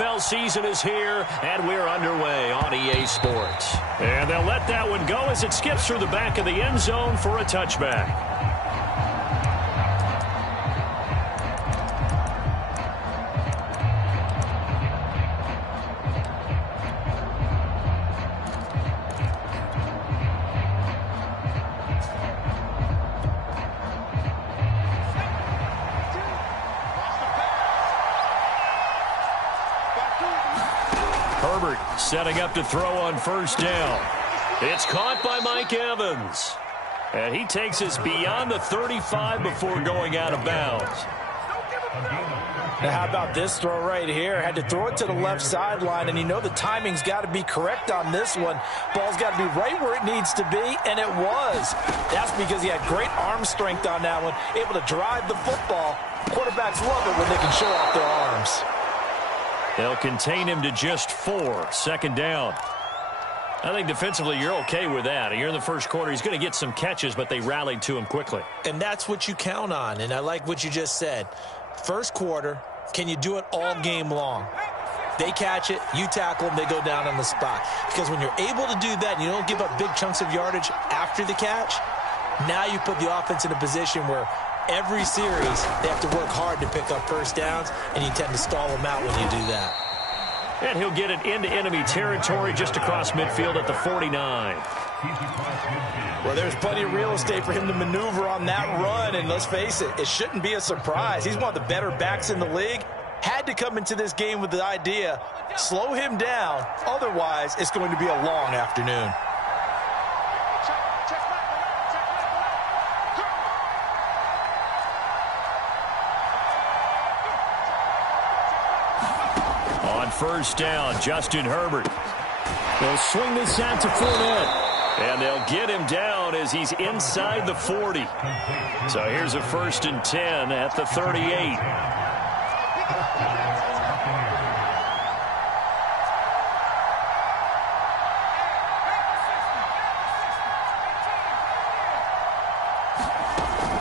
NFL season is here, and we're underway on EA Sports. And they'll let that one go as it skips through the back of the end zone for a touchback. Setting up to throw on first down. It's caught by Mike Evans. And he takes us beyond the 35 before going out of bounds. Now how about this throw right here? Had to throw it to the left sideline, and you know the timing's got to be correct on this one. Ball's got to be right where it needs to be, and it was. That's because he had great arm strength on that one, able to drive the football. Quarterbacks love it when they can show off their arms. They'll contain him to just 4. Second down. I think defensively you're okay with that. Here in the first quarter, he's going to get some catches, but they rallied to him quickly. And that's what you count on, and I like what you just said. First quarter, can you do it all game long? They catch it, you tackle them, they go down on the spot. Because when you're able to do that and you don't give up big chunks of yardage after the catch, now you put the offense in a position where every series, they have to work hard to pick up first downs, and you tend to stall them out when you do that. And he'll get it into enemy territory just across midfield at the 49. Well, there's plenty of real estate for him to maneuver on that run, and let's face it, it shouldn't be a surprise. He's one of the better backs in the league. Had to come into this game with the idea, slow him down, otherwise it's going to be a long afternoon. First down, Justin Herbert. They'll swing this out to Fournette. And they'll get him down as he's inside the 40. So here's a 1st and 10 at the 38.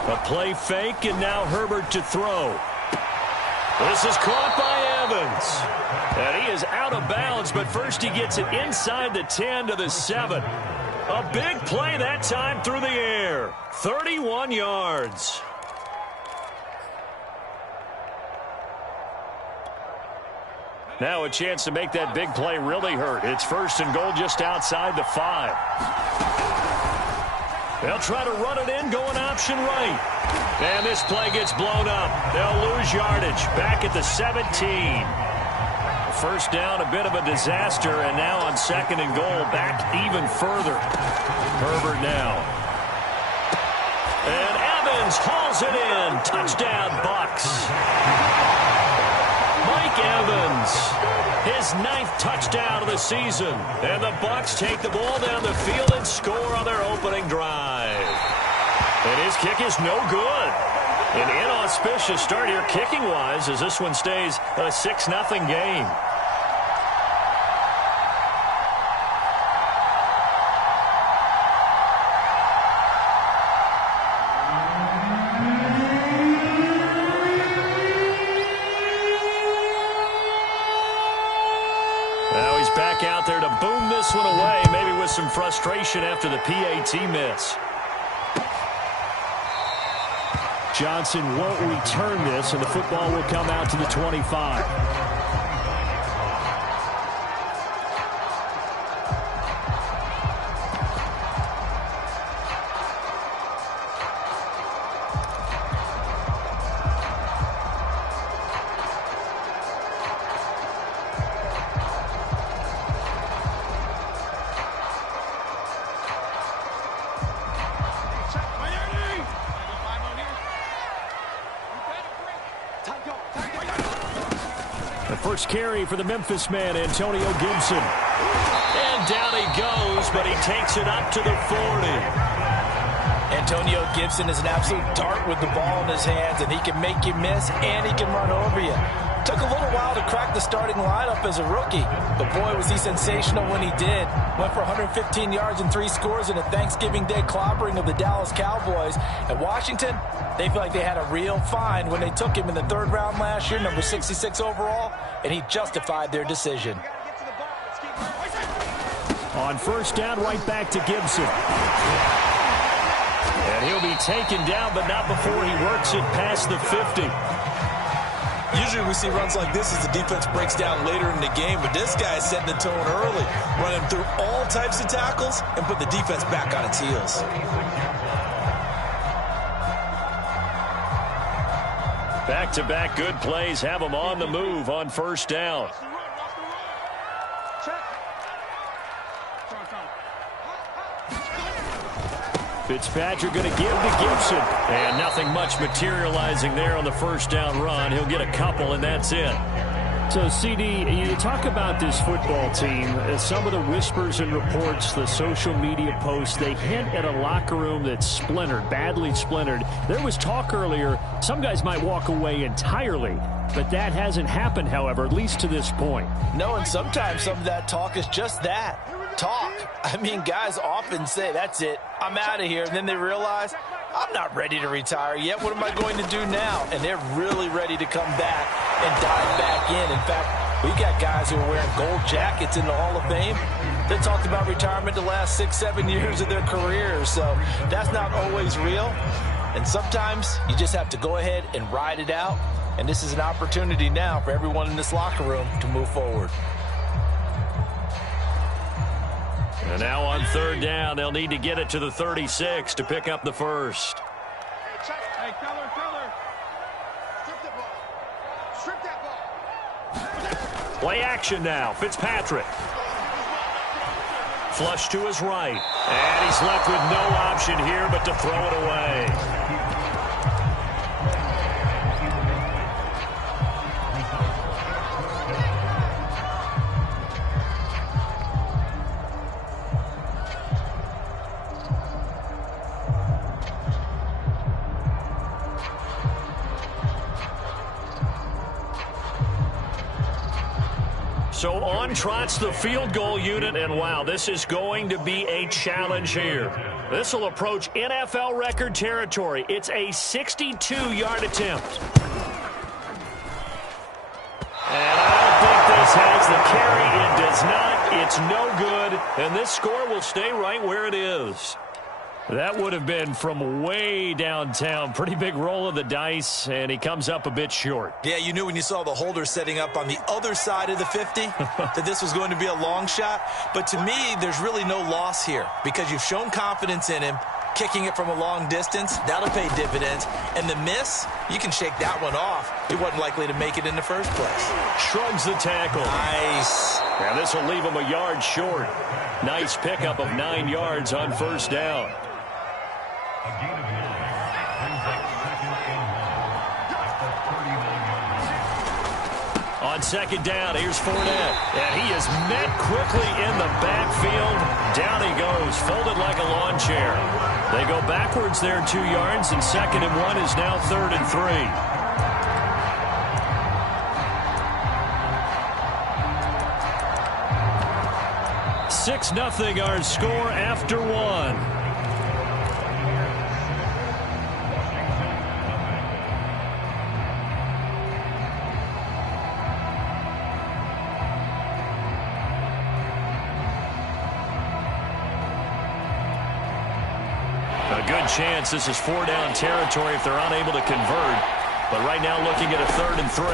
A play fake, and now Herbert to throw. This is caught by Evans. And he is out of bounds, but first he gets it inside the 10 to the 7. A big play that time through the air. 31 yards. Now a chance to make that big play really hurt. It's 1st and goal just outside the 5. They'll try to run it in, going option right. And this play gets blown up. They'll lose yardage. Back at the 17. First down, a bit of a disaster, and now on 2nd and goal, back even further. Herbert now. And Evans hauls it in. Touchdown, Bucs. Mike Evans, his 9th touchdown of the season. And the Bucs take the ball down the field and score on their opening drive. And his kick is no good. An inauspicious start here kicking-wise as this one stays a 6-0 game. Now he's back out there to boom this one away, maybe with some frustration after the PAT miss. Johnson won't return this, and the football will come out to the 25. First carry for the Memphis man, Antonio Gibson. And down he goes, but he takes it up to the 40. Antonio Gibson is an absolute dart with the ball in his hands, and he can make you miss, and he can run over you. Took a little while to crack the the starting lineup as a rookie. But boy, was he sensational when he did. Went for 115 yards and 3 scores in a Thanksgiving Day clobbering of the Dallas Cowboys. And Washington, they feel like they had a real find when they took him in the 3rd round last year, number 66 overall, and he justified their decision. On 1st down, right back to Gibson. And he'll be taken down, but not before he works it past the 50. Usually we see runs like this as the defense breaks down later in the game, but this guy is setting the tone early, running through all types of tackles and put the defense back on its heels. Back-to-back good plays have him on the move on 1st down. Fitzpatrick going to give to Gibson. And nothing much materializing there on the 1st down run. He'll get a couple, and that's it. So, CD, you talk about this football team. Some of the whispers and reports, the social media posts, they hint at a locker room that's splintered, badly splintered. There was talk earlier, some guys might walk away entirely. But that hasn't happened, however, at least to this point. No, and sometimes some of that talk is just that. Talk. I mean, guys often say, that's it, I'm out of here. And then they realize, I'm not ready to retire yet. What am I going to do now? And they're really ready to come back and dive back in. In fact, we got guys who are wearing gold jackets in the Hall of Fame. They talked about retirement the last 6-7 years of their careers. So that's not always real. And sometimes you just have to go ahead and ride it out. And this is an opportunity now for everyone in this locker room to move forward. And now on 3rd down, they'll need to get it to the 36 to pick up the 1st. Hey, Keller. Strip that ball. Play action now. Fitzpatrick. Flush to his right. And he's left with no option here but to throw it away. So on trots the field goal unit, and wow, this is going to be a challenge here. This will approach NFL record territory. It's a 62-yard attempt. And I don't think this has the carry. It does not. It's no good. And this score will stay right where it is. That would have been from way downtown. Pretty big roll of the dice, and he comes up a bit short. Yeah, you knew when you saw the holder setting up on the other side of the 50 that this was going to be a long shot. But to me, there's really no loss here because you've shown confidence in him. Kicking it from a long distance, that'll pay dividends. And the miss, you can shake that one off. He wasn't likely to make it in the first place. Shrugs the tackle. Nice. And this will leave him a yard short. Nice pickup of 9 yards on 1st down. On 2nd down, here's Fournette. And he is met quickly in the backfield. Down he goes, folded like a lawn chair. They go backwards there 2 yards, and 2nd and 1 is now 3rd and 3. 6-0 our score after 1. A good chance this is 4-down territory if they're unable to convert. But right now looking at a 3rd and 3.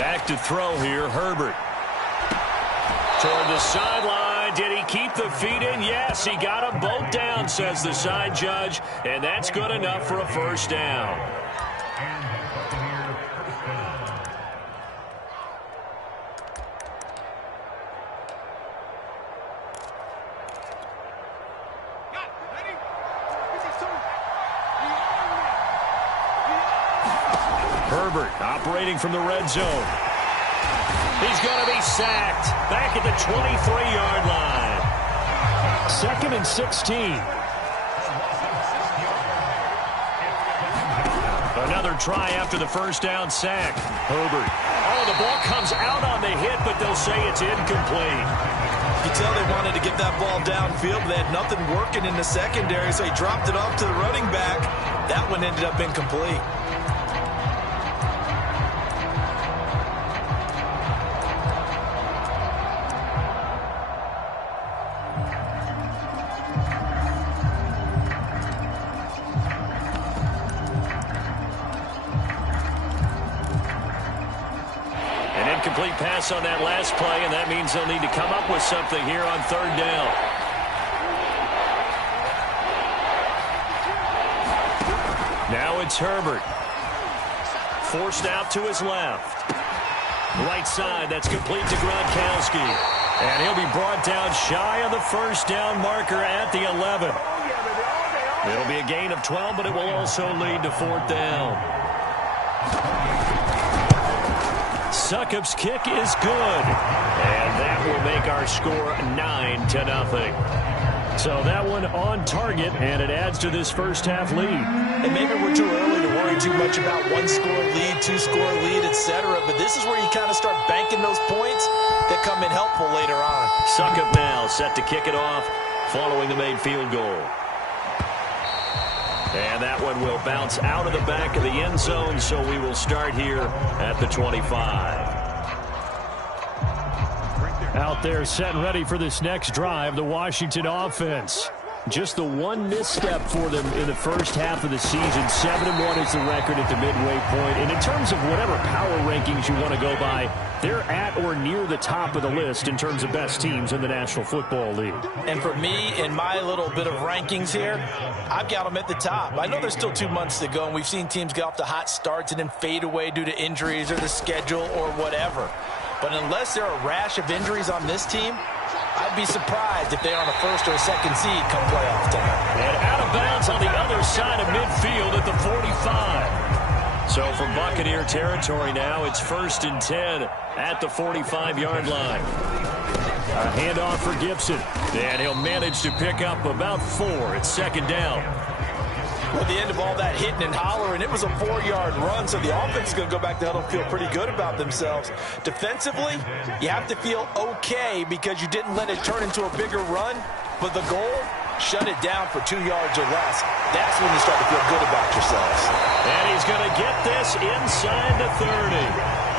Back to throw here, Herbert. Toward the sideline. Did he keep the feet in? Yes, he got them both down, says the side judge. And that's good enough for a 1st down. Herbert operating from the red zone. He's going to be sacked back at the 23-yard line. 2nd and 16. Another try after the first down sack. Herbert. Oh, the ball comes out on the hit, but they'll say it's incomplete. You can tell they wanted to get that ball downfield, but they had nothing working in the secondary, so he dropped it off to the running back. That one ended up incomplete. Incomplete pass on that last play, and that means they'll need to come up with something here on third down. Now it's Herbert. Forced out to his left. Right side, that's complete to Gronkowski. And he'll be brought down shy of the first down marker at the 11. It'll be a gain of 12, but it will also lead to fourth down. Succop's kick is good, and that will make our score 9-0. So that one on target, and it adds to this first half lead. And maybe we're too early to worry too much about one-score lead, two-score lead, etc. But this is where you kind of start banking those points that come in helpful later on. Succop now set to kick it off following the made field goal. And that one will bounce out of the back of the end zone, so we will start here at the 25. Out there set and ready for this next drive, the Washington offense. Just the one misstep for them in the first half of the season. 7-1 is the record at the midway point. And in terms of whatever power rankings you want to go by, they're at or near the top of the list in terms of best teams in the National Football League. And for me, in my little bit of rankings here, I've got them at the top. I know there's still 2 months to go, and we've seen teams get off to hot starts and then fade away due to injuries or the schedule or whatever. But unless there are a rash of injuries on this team, I'd be surprised if they're on a first or a second seed come playoff time. And out of bounds on the other side of midfield at the 45. So from Buccaneer territory now, it's 1st and 10 at the 45-yard line. A handoff for Gibson. And he'll manage to pick up about 4 at second down. At the end of all that hitting and hollering, it was a 4-yard run, so the offense is going to go back to huddle and feel pretty good about themselves. Defensively, you have to feel okay because you didn't let it turn into a bigger run, but the goal, shut it down for 2 yards or less. That's when you start to feel good about yourselves. And he's going to get this inside the 30.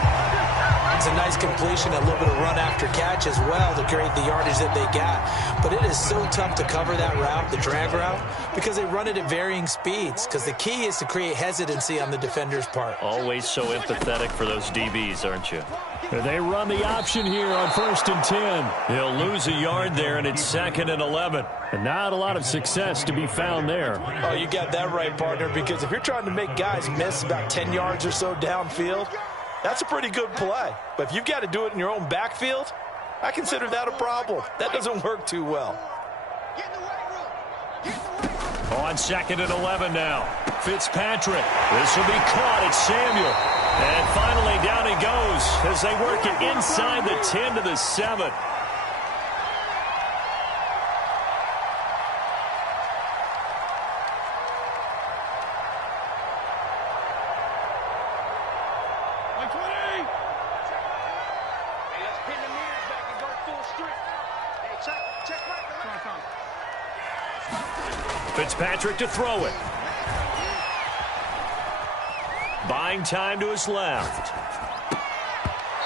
It's a nice completion, a little bit of run after catch as well to create the yardage that they got. But it is so tough to cover that route, the drag route, because they run it at varying speeds. Because the key is to create hesitancy on the defender's part. Always so empathetic for those DBs, aren't you? They run the option here on 1st and 10. He'll lose a yard there, and it's 2nd and 11. And not a lot of success to be found there. Oh, you got that right, partner, because if you're trying to make guys miss about 10 yards or so downfield, that's a pretty good play. But if you've got to do it in your own backfield, I consider that a problem. That doesn't work too well. On 2nd and 11 now. Fitzpatrick. This will be caught. It's Samuel. And finally down he goes as they work it inside the 10 to the 7. Fitzpatrick to throw it. Buying time to his left.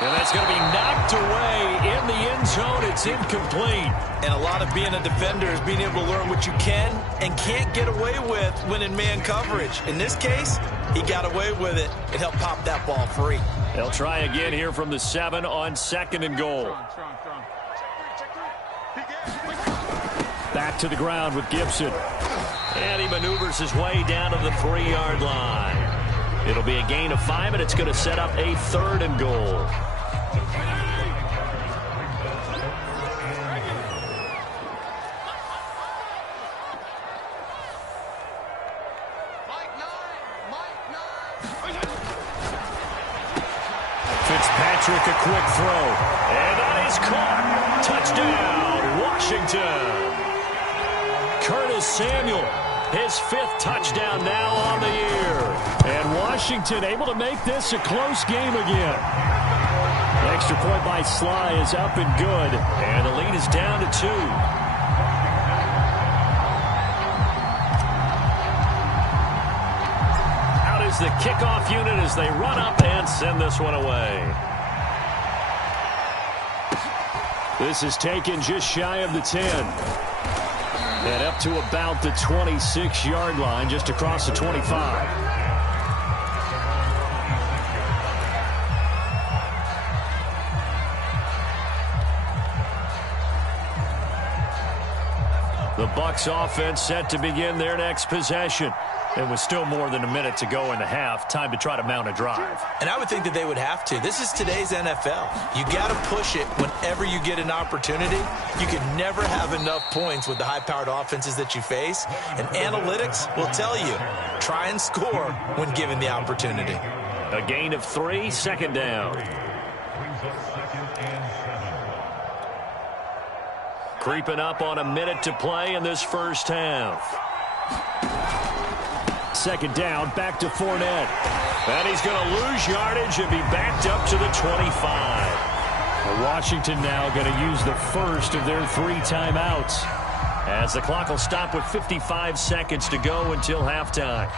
And that's going to be knocked away in the end zone. It's incomplete. And a lot of being a defender is being able to learn what you can and can't get away with when in man coverage. In this case, he got away with it and helped pop that ball free. They'll try again here from the 7 on 2nd and goal. Back to the ground with Gibson. And he maneuvers his way down to the 3-yard line. It'll be a gain of 5, and it's going to set up a 3rd and goal. Fitzpatrick, a quick throw. And that is caught. Touchdown, Washington. Curtis Samuel. his 5th touchdown now on the year. And Washington able to make this a close game again. The extra point by Sly is up and good. And the lead is down to 2. Out is the kickoff unit as they run up and send this one away. This is taken just shy of the 10. And up to about the 26-yard line, just across the 25. The Bucs offense set to begin their next possession. It was still more than a minute to go in the half. Time to try to mount a drive. And I would think that they would have to. This is today's NFL. You got to push it whenever you get an opportunity. You can never have enough points with the high-powered offenses that you face. And analytics will tell you, try and score when given the opportunity. A gain of 3, 2nd down. Creeping up on a minute to play in this first half. 2nd down, back to Fournette. And he's going to lose yardage and be backed up to the 25. Well, Washington now going to use the first of their 3 timeouts. As the clock will stop with 55 seconds to go until halftime.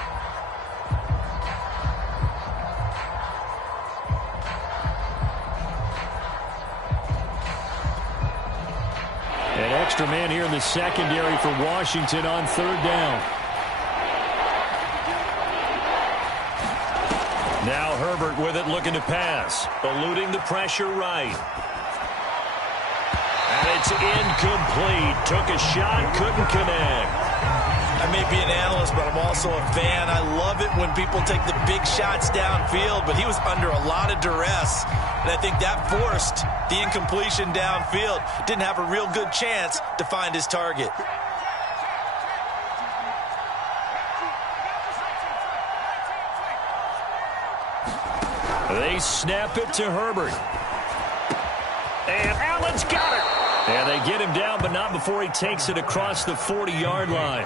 An extra man here in the secondary for Washington on 3rd down. Now Herbert with it, looking to pass. Eluding the pressure right. And it's incomplete. Took a shot, couldn't connect. I may be an analyst, but I'm also a fan. I love it when people take the big shots downfield, but he was under a lot of duress. And I think that forced the incompletion downfield. Didn't have a real good chance to find his target. They snap it to Herbert. And Allen's got it. And they get him down, but not before he takes it across the 40-yard line.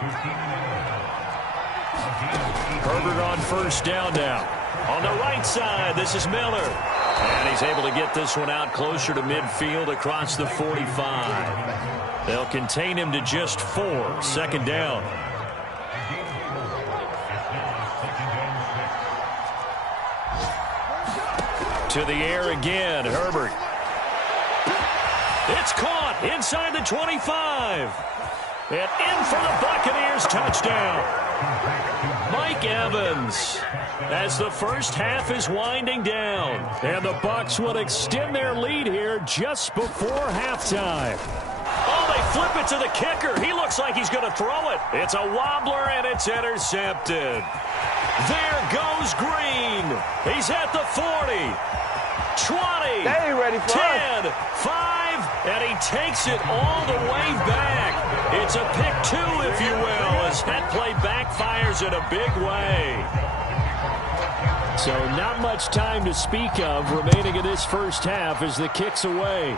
Herbert on 1st down now. On the right side, this is Miller. And he's able to get this one out closer to midfield across the 45. They'll contain him to just 4. 2nd down. To the air again, Herbert. It's caught inside the 25. And in for the Buccaneers, touchdown. Mike Evans, as the first half is winding down. And the Bucs will extend their lead here just before halftime. Oh, they flip it to the kicker. He looks like he's going to throw it. It's a wobbler, and it's intercepted. There goes Green. He's at the 40. 20, They ain't ready for 10, 5, and he takes it all the way back. It's a pick 2, if you will, as that play backfires in a big way. So not much time to speak of remaining in this first half as the kick's away.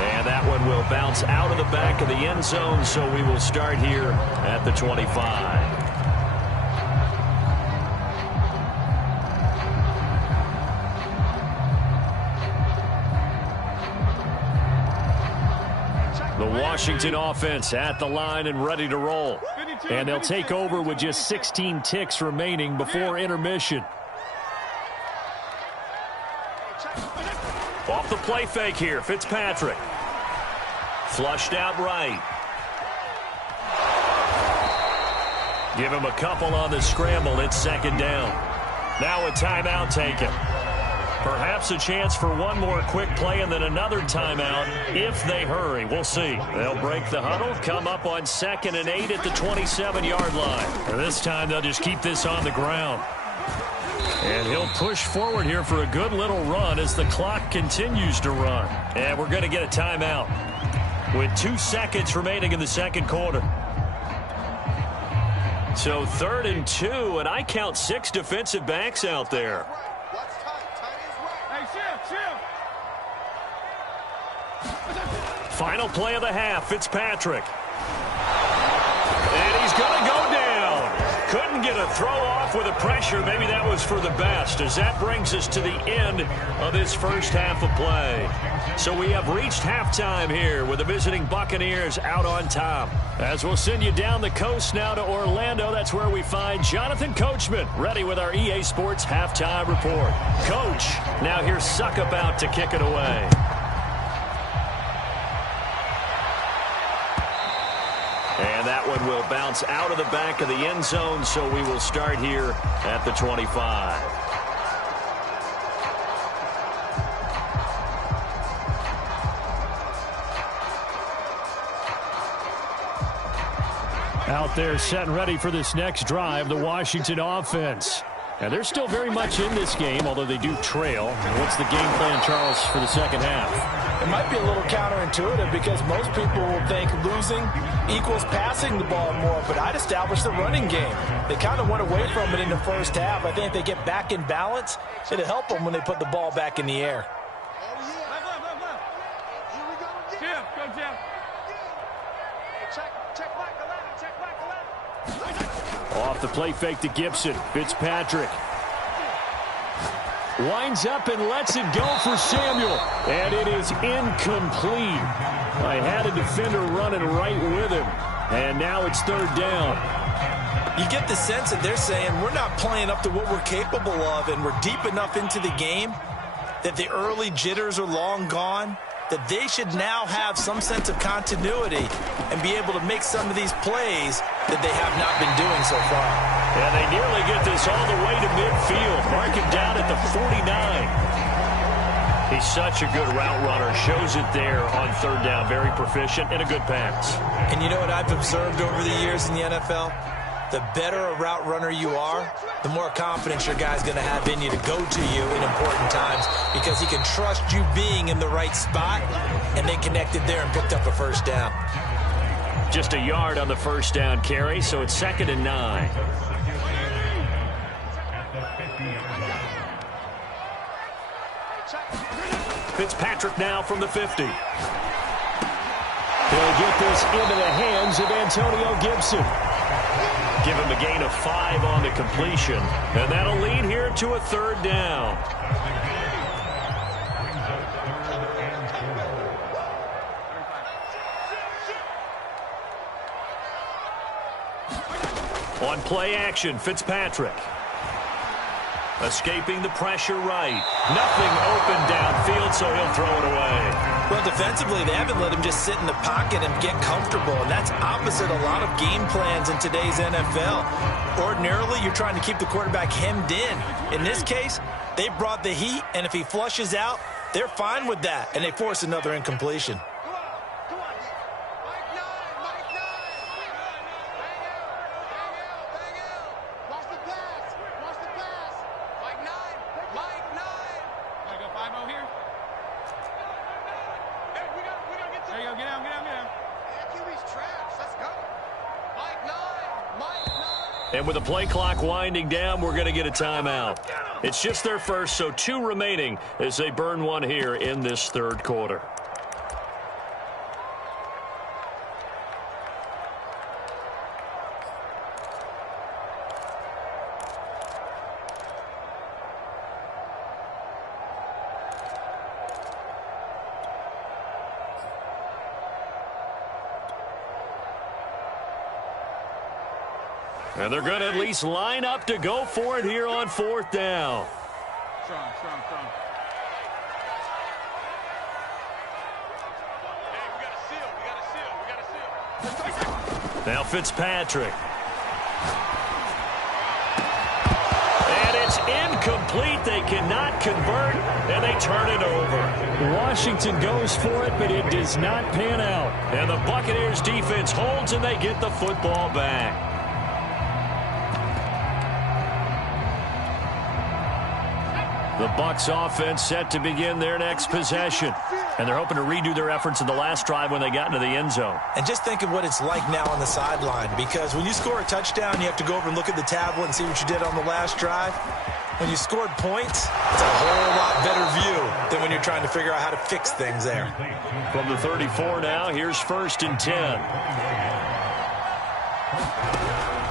And that one will bounce out of the back of the end zone, so we will start here at the 25. The Washington offense at the line and ready to roll. And they'll take over with just 16 ticks remaining before intermission. Off the play fake here, Fitzpatrick. Flushed out right. Give him a couple on the scramble. It's 2nd down. Now a timeout taken. Perhaps a chance for one more quick play and then another timeout if they hurry. We'll see. They'll break the huddle, come up on 2nd and 8 at the 27-yard line. And this time they'll just keep this on the ground. And he'll push forward here for a good little run as the clock continues to run. And we're going to get a timeout with 2 seconds remaining in the 2nd quarter. So 3rd and 2, and I count 6 defensive backs out there. Final play of the half, Fitzpatrick. going to go down. Couldn't get a throw off with the pressure. Maybe that was for the best, as that brings us to the end of this first half of play. So we have reached halftime here with the visiting Buccaneers out on top. As we'll send you down the coast now to Orlando, that's where we find Jonathan Coachman ready with our EA Sports halftime report. Coach, now here's Suckup out to kick it away. And that one will bounce out of the back of the end zone, so we will start here at the 25. Out there set and ready for this next drive, the Washington offense. And they're still very much in this game, although they do trail. What's the game plan, Charles, for the second half? It might be a little counterintuitive because most people will think losing equals passing the ball more, but I'd establish the running game. They kind of went away from it in the first half. I think if they get back in balance, it'll help them when they put the ball back in the air. Off the play fake to Gibson. Fitzpatrick winds up and lets it go for Samuel. And it is incomplete. I had a defender running right with him. And now it's third down. You get the sense that they're saying we're not playing up to what we're capable of, and we're deep enough into the game that the early jitters are long gone, that they should now have some sense of continuity and be able to make some of these plays that they have not been doing so far. And they nearly get this all the way to midfield. Mark him down at the 49. He's such a good route runner. Shows it there on third down. Very proficient and a good pass. And you know what I've observed over the years in the NFL? The better a route runner you are, the more confidence your guy's going to have in you to go to you in important times because he can trust you being in the right spot, and they connected there and picked up a first down. Just a yard on the first down carry, so it's 2nd and 9. Fitzpatrick now from the 50. They'll get this into the hands of Antonio Gibson. Give him a gain of 5 on the completion, and that'll lead here to a third down. On play action, Fitzpatrick. Escaping the pressure right. Nothing open downfield, so he'll throw it away. Well, defensively, they haven't let him just sit in the pocket and get comfortable, and that's opposite a lot of game plans in today's NFL. Ordinarily, you're trying to keep the quarterback hemmed in. In this case, they brought the heat, and if he flushes out, they're fine with that, and they force another incompletion. And with the play clock winding down, we're going to get a timeout. It's just their first, so 2 remaining as they burn one here in this third quarter. And they're going to at least line up to go for it here on 4th down. Strong. Hey, we got a seal. Now Fitzpatrick. And it's incomplete. They cannot convert, and they turn it over. Washington goes for it, but it does not pan out. And the Buccaneers defense holds, and they get the football back. The Bucs offense set to begin their next possession. And they're hoping to redo their efforts in the last drive when they got into the end zone. And just think of what it's like now on the sideline, because when you score a touchdown, you have to go over and look at the tablet and see what you did on the last drive. When you scored points, it's a whole lot better view than when you're trying to figure out how to fix things there. From the 34 now, here's 1st and 10.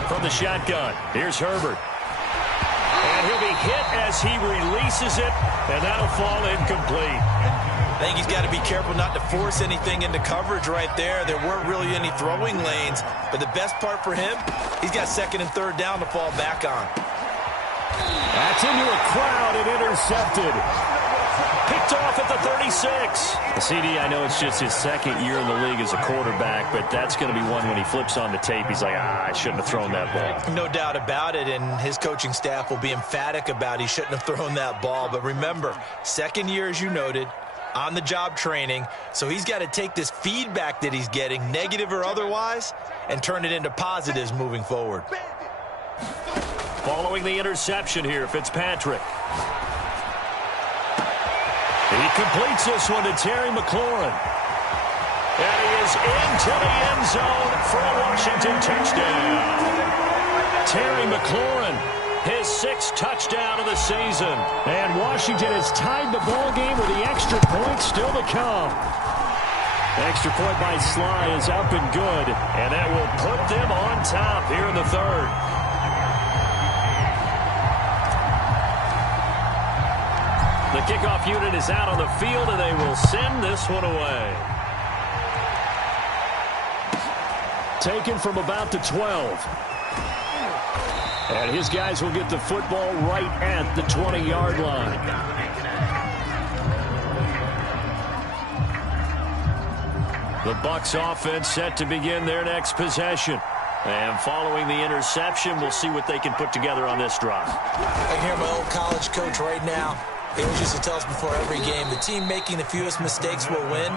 From the shotgun, here's Herbert. And he'll be hit as he releases it, and that'll fall incomplete. I think he's got to be careful not to force anything into coverage right there. There weren't really any throwing lanes, but the best part for him, he's got second and third down to fall back on. That's into a crowd and intercepted. Picked off at the 36. CD, I know it's just his second year in the league as a quarterback, but that's going to be one when he flips on the tape. He's like, I shouldn't have thrown that ball. No doubt about it, and his coaching staff will be emphatic about he shouldn't have thrown that ball. But remember, second year, as you noted, on-the-job training, so he's got to take this feedback that he's getting, negative or otherwise, and turn it into positives moving forward. Following the interception here, Fitzpatrick. He completes this one to Terry McLaurin. And he is into the end zone for a Washington touchdown. Terry McLaurin, his 6th touchdown of the season. And Washington has tied the ball game with the extra point still to come. Extra point by Sly is up and good. And that will put them on top here in the third. The kickoff unit is out on the field, and they will send this one away. Taken from about the 12. And his guys will get the football right at the 20-yard line. The Bucs offense set to begin their next possession. And following the interception, we'll see what they can put together on this drive. I can hear my old college coach right now. He always used to tell us before every game, the team making the fewest mistakes will win.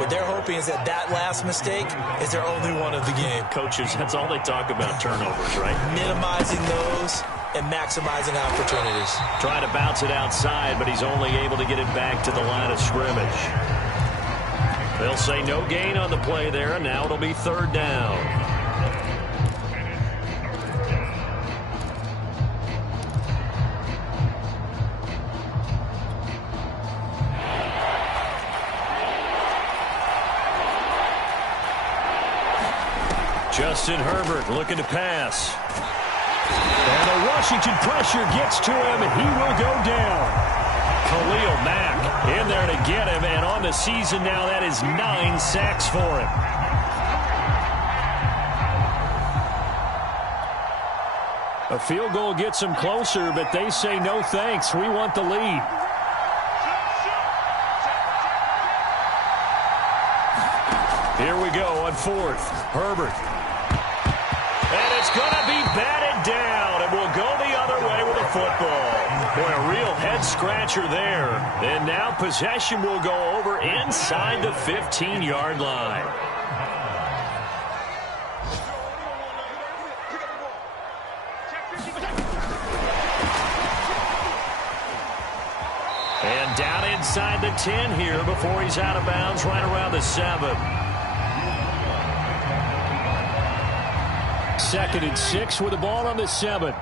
What they're hoping is that that last mistake is their only one of the game. Coaches, that's all they talk about, turnovers, right? Minimizing those and maximizing opportunities. Trying to bounce it outside, but he's only able to get it back to the line of scrimmage. They'll say no gain on the play there, and now it'll be third down. Justin Herbert looking to pass. And the Washington pressure gets to him, and he will go down. Khalil Mack in there to get him, and on the season now, that is 9 sacks for him. A field goal gets him closer, but they say no thanks. We want the lead. Here we go on 4th. Herbert. And it's going to be batted down, and we'll go the other way with the football. Boy, a real head-scratcher there. And now possession will go over inside the 15-yard line. And down inside the 10 here before he's out of bounds right around the 7. 2nd and 6 with the ball on the 7.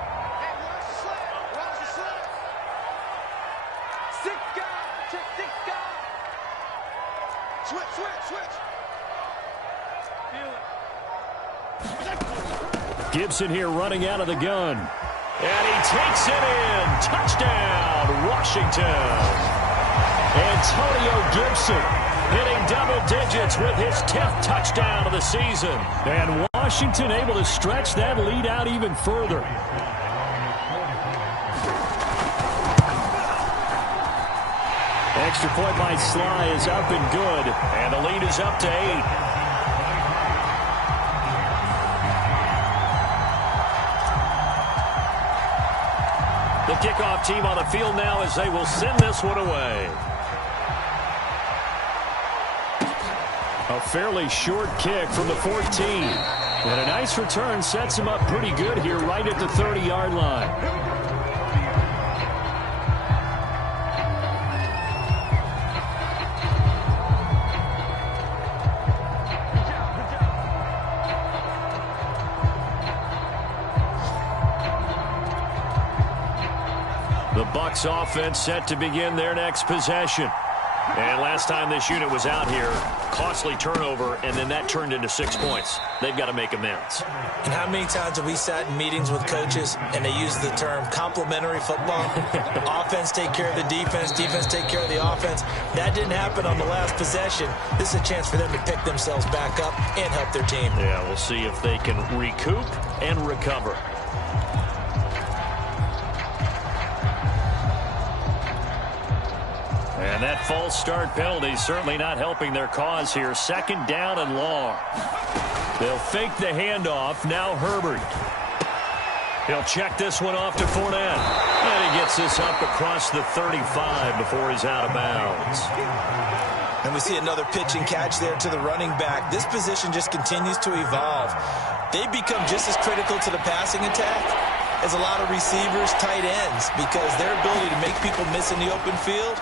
Gibson here running out of the gun. And he takes it in. Touchdown, Washington. Antonio Gibson hitting double digits with his 10th touchdown of the season. And Washington able to stretch that lead out even further. Extra point by Sly is up and good. And the lead is up to 8. The kickoff team on the field now as they will send this one away. A fairly short kick from the 14. And a nice return sets him up pretty good here right at the 30-yard line. The Bucs offense set to begin their next possession. And last time this unit was out here, costly turnover, and then that turned into 6 points. They've got to make amends. And how many times have we sat in meetings with coaches and they use the term complementary football? Offense take care of the defense, defense take care of the offense. That didn't happen on the last possession. This is a chance for them to pick themselves back up and help their team. Yeah, we'll see if they can recoup and recover. And that false start penalty certainly not helping their cause here. 2nd down and long. They'll fake the handoff. Now Herbert. He'll check this one off to Fournette. And he gets this up across the 35 before he's out of bounds. And we see another pitch and catch there to the running back. This position just continues to evolve. They become just as critical to the passing attack as a lot of receivers, tight ends, because their ability to make people miss in the open field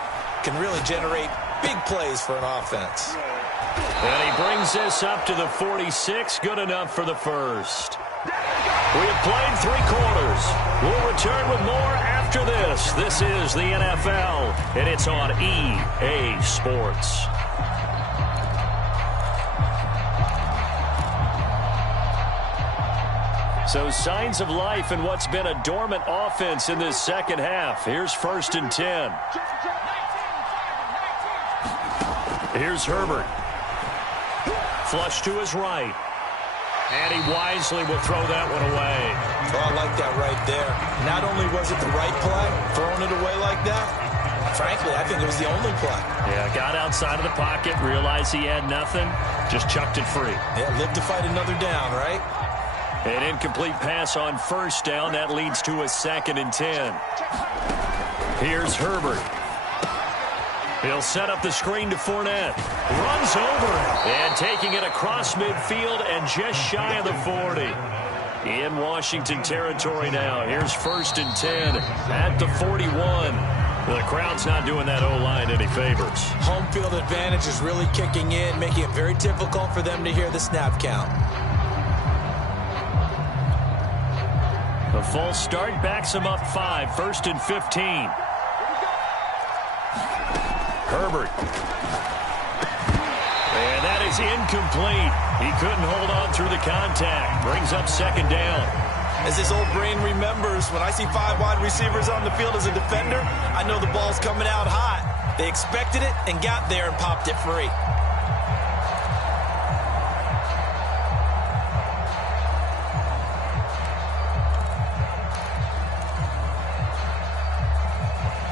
can really generate big plays for an offense. And he brings this up to the 46. Good enough for the first. We have played 3 quarters. We'll return with more after this. This is the NFL, and it's on EA Sports. So signs of life in what's been a dormant offense in this second half. Here's 1st and 10. Here's Herbert. Flush to his right. And he wisely will throw that one away. Oh, I like that right there. Not only was it the right play, throwing it away like that, frankly, I think it was the only play. Yeah, got outside of the pocket, realized he had nothing, just chucked it free. Yeah, live to fight another down, right? An incomplete pass on 1st down. That leads to a 2nd and 10. Here's Herbert. He'll set up the screen to Fournette. Runs over it. And taking it across midfield and just shy of the 40. In Washington territory now. Here's 1st and 10 at the 41. The crowd's not doing that O-line any favors. Home field advantage is really kicking in, making it very difficult for them to hear the snap count. The false start backs him up 5. 1st and 15. Herbert. And that is incomplete. He couldn't hold on through the contact. Brings up 2nd down. As this old brain remembers, when I see 5 wide receivers on the field as a defender, I know the ball's coming out hot. They expected it and got there and popped it free.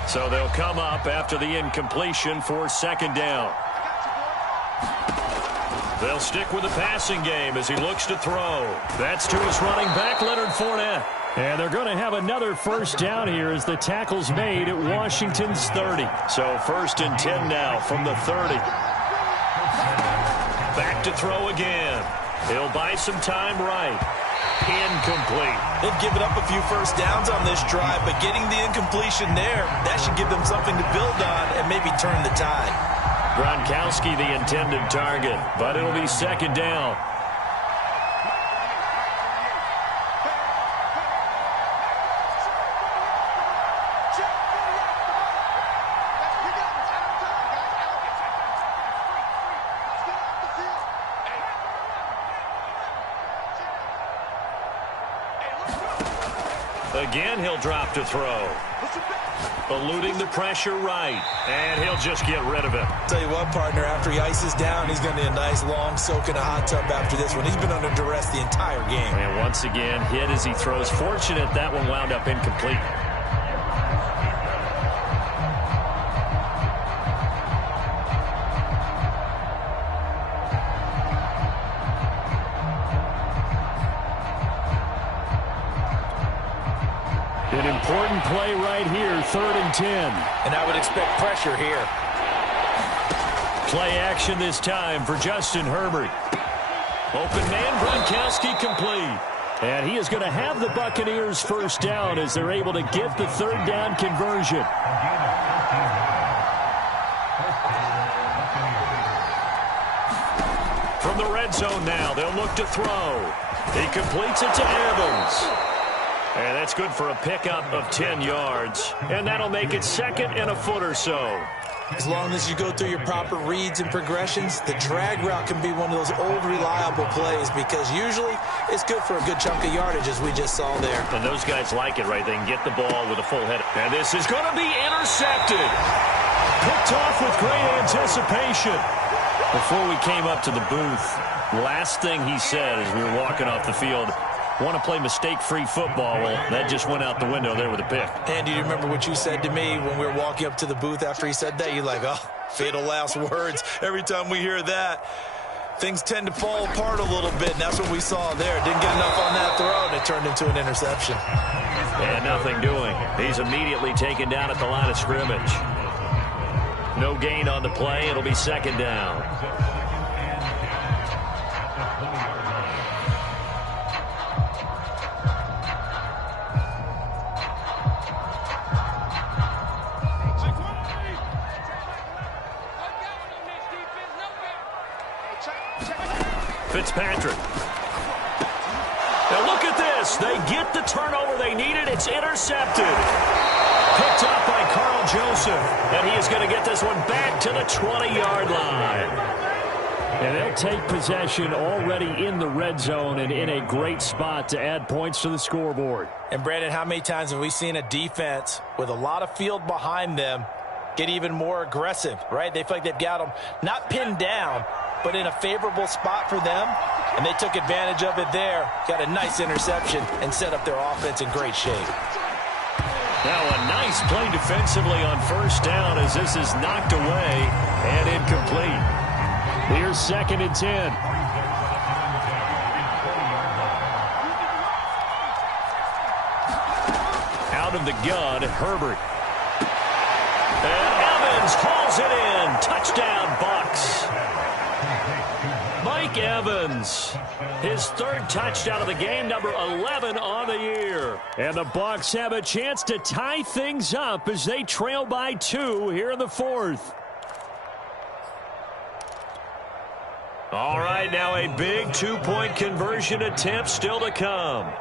So they'll come up after the incompletion for 2nd down. They'll stick with the passing game as he looks to throw. That's to his running back, Leonard Fournette. And they're going to have another 1st down here as the tackle's made at Washington's 30. So 1st and 10 now from the 30. Back to throw again. He'll buy some time right. Incomplete. They've given up a few 1st downs on this drive, but getting the incompletion there, that should give them something to build on and maybe turn the tide. Gronkowski the intended target, but it'll be 2nd down. Again, he'll drop to throw. Eluding the pressure right. And he'll just get rid of it. Tell you what, partner, after he ices down, he's going to need a nice long soak in a hot tub after this one. He's been under duress the entire game. And once again, hit as he throws. Fortunate that one wound up incomplete. An important play right here, 3rd and 10. And I would expect pressure here. Play action this time for Justin Herbert. Open man, Gronkowski complete. And he is going to have the Buccaneers 1st down as they're able to get the 3rd down conversion. From the red zone now, they'll look to throw. He completes it to Evans. And that's good for a pickup of 10 yards. And that'll make it 2nd and a foot or so. As long as you go through your proper reads and progressions, the drag route can be one of those old reliable plays because usually it's good for a good chunk of yardage, as we just saw there. And those guys like it, right? They can get the ball with a full head. And this is going to be intercepted. Picked off with great anticipation. Before we came up to the booth, last thing he said as we were walking off the field, want to play mistake-free football. Well, that just went out the window there with a pick. And do you remember what you said to me when we were walking up to the booth after he said that? You're like, oh, fatal last words. Every time we hear that, things tend to fall apart a little bit, and that's what we saw there. Didn't get enough on that throw, and it turned into an interception. And nothing doing. He's immediately taken down at the line of scrimmage. No gain on the play. It'll be second down. Fitzpatrick. Now look at this. They get the turnover they needed. It's intercepted. Picked up by Carl Joseph. And he is going to get this one back to the 20-yard line. And they'll take possession already in the red zone and in a great spot to add points to the scoreboard. And, Brandon, how many times have we seen a defense with a lot of field behind them get even more aggressive, right? They feel like they've got them not pinned down, but in a favorable spot for them, and they took advantage of it there. Got a nice interception and set up their offense in great shape. Now a nice play defensively on first down as this is knocked away and incomplete. Here's 2nd and 10. Out of the gun, Herbert. And Evans hauls it in. Touchdown, Bucs. Mike Evans, his 3rd touchdown of the game, number 11 on the year. And the Bucs have a chance to tie things up as they trail by 2 here in the 4th. All right, now a big 2-point conversion attempt still to come.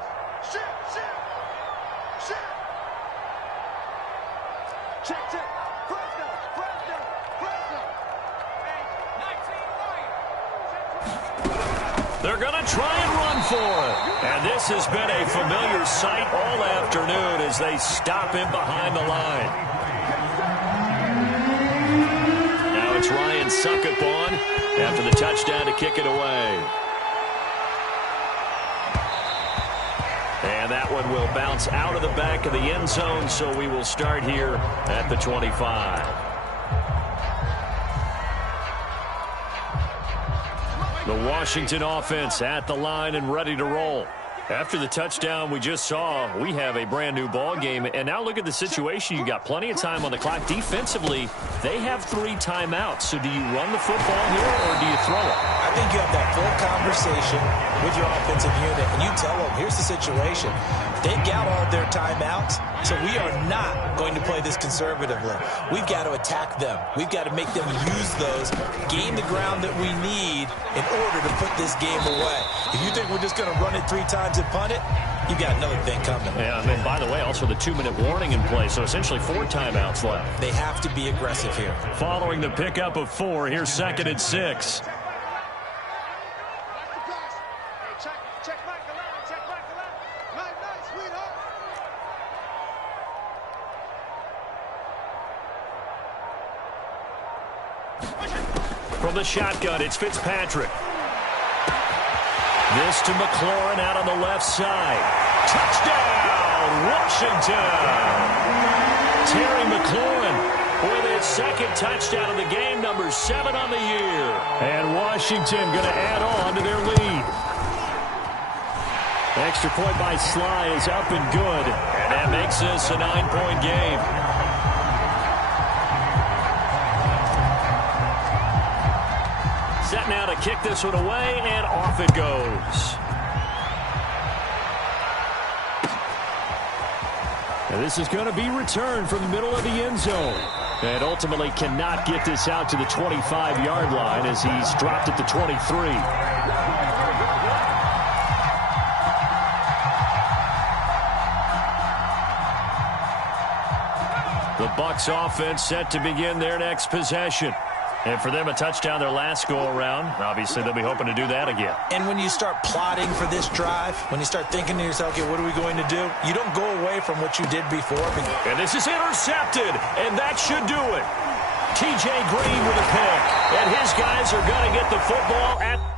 They're going to try and run for it. And this has been a familiar sight all afternoon as they stop him behind the line. Now it's Ryan Suckup after the touchdown to kick it away. And that one will bounce out of the back of the end zone, so we will start here at the 25. The Washington offense at the line and ready to roll. After the touchdown we just saw, we have a brand new ball game. And now look at the situation. You got plenty of time on the clock. Defensively, they have 3 timeouts. So do you run the football here or do you throw it? I think you have that full conversation with your offensive unit, and you tell them, here's the situation. They've got all their timeouts, so we are not going to play this conservatively. We've got to attack them. We've got to make them use those, gain the ground that we need in order to put this game away. If you think we're just going to run it 3 times and punt it, you've got another thing coming. Yeah, and by the way, also the 2-minute warning in play, so essentially 4 timeouts left. They have to be aggressive here. Following the pickup of 4, here's 2nd and 6. From the shotgun, it's Fitzpatrick. This to McLaurin out on the left side. Touchdown, Washington! Terry McLaurin with his 2nd touchdown of the game, number 7 on the year. And Washington going to add on to their lead. Extra point by Sly is up and good. And that makes this a 9-point game. Set now to kick this one away, and off it goes. And this is going to be returned from the middle of the end zone. And ultimately cannot get this out to the 25-yard line as he's dropped at the 23. The Bucs offense set to begin their next possession. And for them, a touchdown their last go-around. Obviously, they'll be hoping to do that again. And when you start plotting for this drive, when you start thinking to yourself, okay, what are we going to do? You don't go away from what you did before. And this is intercepted, and that should do it. T.J. Green with a pick. And his guys are going to get the football at